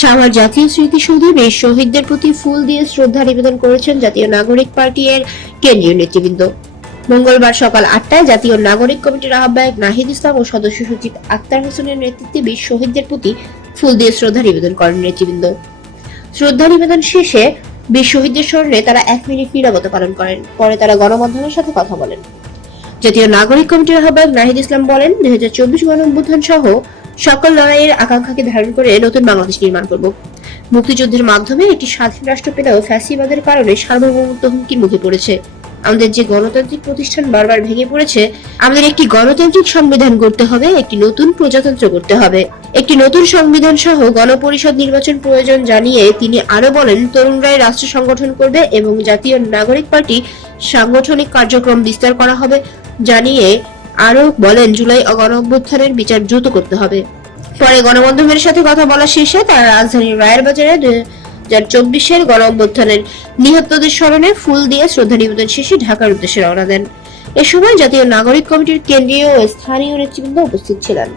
সাভার জাতীয় স্মৃতিসৌধে বীর শহীদদের প্রতি ফুল দিয়ে শ্রদ্ধা নিবেদন করেছেন জাতীয় নাগরিক পার্টি এর কেন্দ্রীয় নেতৃবৃন্দ। মঙ্গলবার সকাল 8টায় জাতীয় নাগরিক কমিটির আহ্বায়ক নাহিদ ইসলাম ও সদস্য সচিব আক্তার হোসেনের নেতৃত্বে বীর শহীদদের প্রতি ফুল দিয়ে শ্রদ্ধা নিবেদন করেন নেতৃবৃন্দ। শ্রদ্ধা নিবেদন শেষে বীর শহীদদের স্মরণে তারা 1 মিনিট নীরবতা পালন করেন। পরে তারা গণমাধ্যমের সাথে কথা বলেন। জাতীয় নাগরিক কমিটির আহ্বায়ক নাহিদ ইসলাম বলেন, 2024 গণঅভ্যুত্থান সহ সকল লড়াইয়ের আকাঙ্ক্ষাকে ধারণ করে নতুন বাংলাদেশ নির্মাণ করব। মুক্তিযুদ্ধের মাধ্যমে একটি স্বাধীন রাষ্ট্র পেলেও ফ্যাসিবাদের কারণে সার্বভৌমত্ব হুমকির মুখে পড়েছে। আমাদের যে গণতান্ত্রিক প্রতিষ্ঠান বারবার ভেঙে পড়েছে, আমাদের একটি গণতান্ত্রিক সংবিধান গড়তে হবে, একটি নতুন প্রজাতন্ত্র গড়তে হবে, একটি নতুন সংবিধান সহ গণপরিষদ নির্বাচন প্রয়োজন জানিয়ে তিনি আরো বলেন, তরুণরাই রাষ্ট্র সংগঠন করবে এবং জাতীয় নাগরিক পার্টি সাংগঠনিক কার্যক্রম বিস্তার করা হবে জানিয়ে আরো বলেন, জুলাই গণঅভ্যুত্থানের বিচার দ্রুত করতে হবে। পরে গণমাধ্যমের সাথে কথা বলা শেষে তারা রাজধানীর রায়ের বাজারে 2024 গণঅভ্যুত্থানের নিহতদের স্মরণে ফুল দিয়ে শ্রদ্ধা নিবেদন শেষে ঢাকার উদ্দেশ্যে রওনা দেন। এ সময় জাতীয় নাগরিক কমিটির কেন্দ্রীয় ও স্থানীয় নেতৃবৃন্দ উপস্থিত ছিলেন।